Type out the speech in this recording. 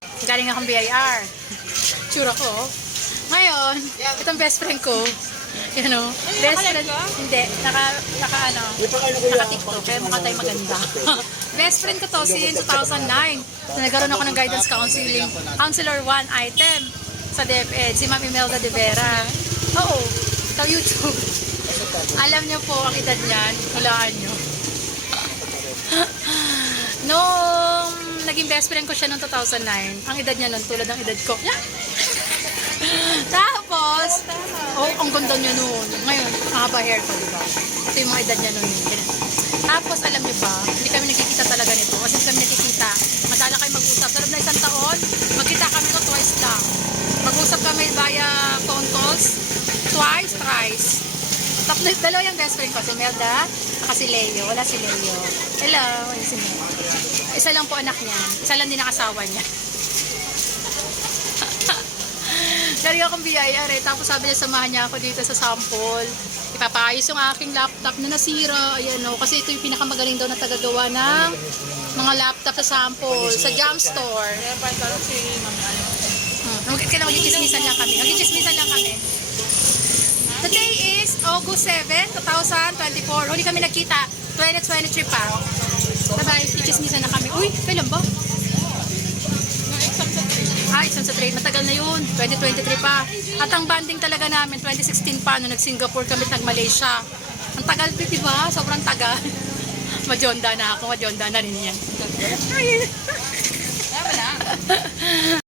Galing akong BIR. Tsura ko. Ngayon, itong best friend ko. You know, best friend. Hindi, naka-TikTok. Kaya mukha tayo maganda. Best friend ko to since 2009. So, nagkaroon ako ng guidance counselor 1 item sa DepEd. Si Ma'am Imelda De Vera. Oo, sa YouTube. Alam niyo po ang edad niyan. Hulaan niyo. Nung naging best friend ko siya noong 2009, ang edad niya noon tulad ng edad ko. Tapos, ang ganda niya noon. Ngayon, mahaba hair ko, diba? Ito yung mga edad niya noon. Tapos, alam niyo ba, hindi kami nagkikita talaga nito. Kasi kami nagkikita, madala kayo mag-usap. Sa loob na isang taon, magkita kami to twice lang. Mag-usap kami via phone calls, twice, thrice. Tapos, dalawa yung best friend ko, si Melda, saka si Leo. Wala si Leo. Hello, si Leo. Isa lang po anak niya. Isa lang din ang asawa niya. Dari akong BIR eh. Tapos sabi niya, samahan niya ako dito sa sample. Ipapaayos yung aking laptop na nasira. Ayan o. Kasi ito yung pinakamagaling daw na tagagawa ng mga laptop sa sample. Sa Jam Store. Magkichismisan lang kami. Magkichismisan lang kami. Today is August 7, 2024. Huli kami nagkita. 2023 pa. Bye-bye. Kichismisan na kami. Uy, kailan ba? Exam sa trade. Matagal na yun. 2023 pa. At ang banding talaga namin, 2016 pa, nung nag-Singapore kami at nag-Malaysia. Ang tagal, diba? Sobrang tagal. Majonda na ako. Majonda na rin yan.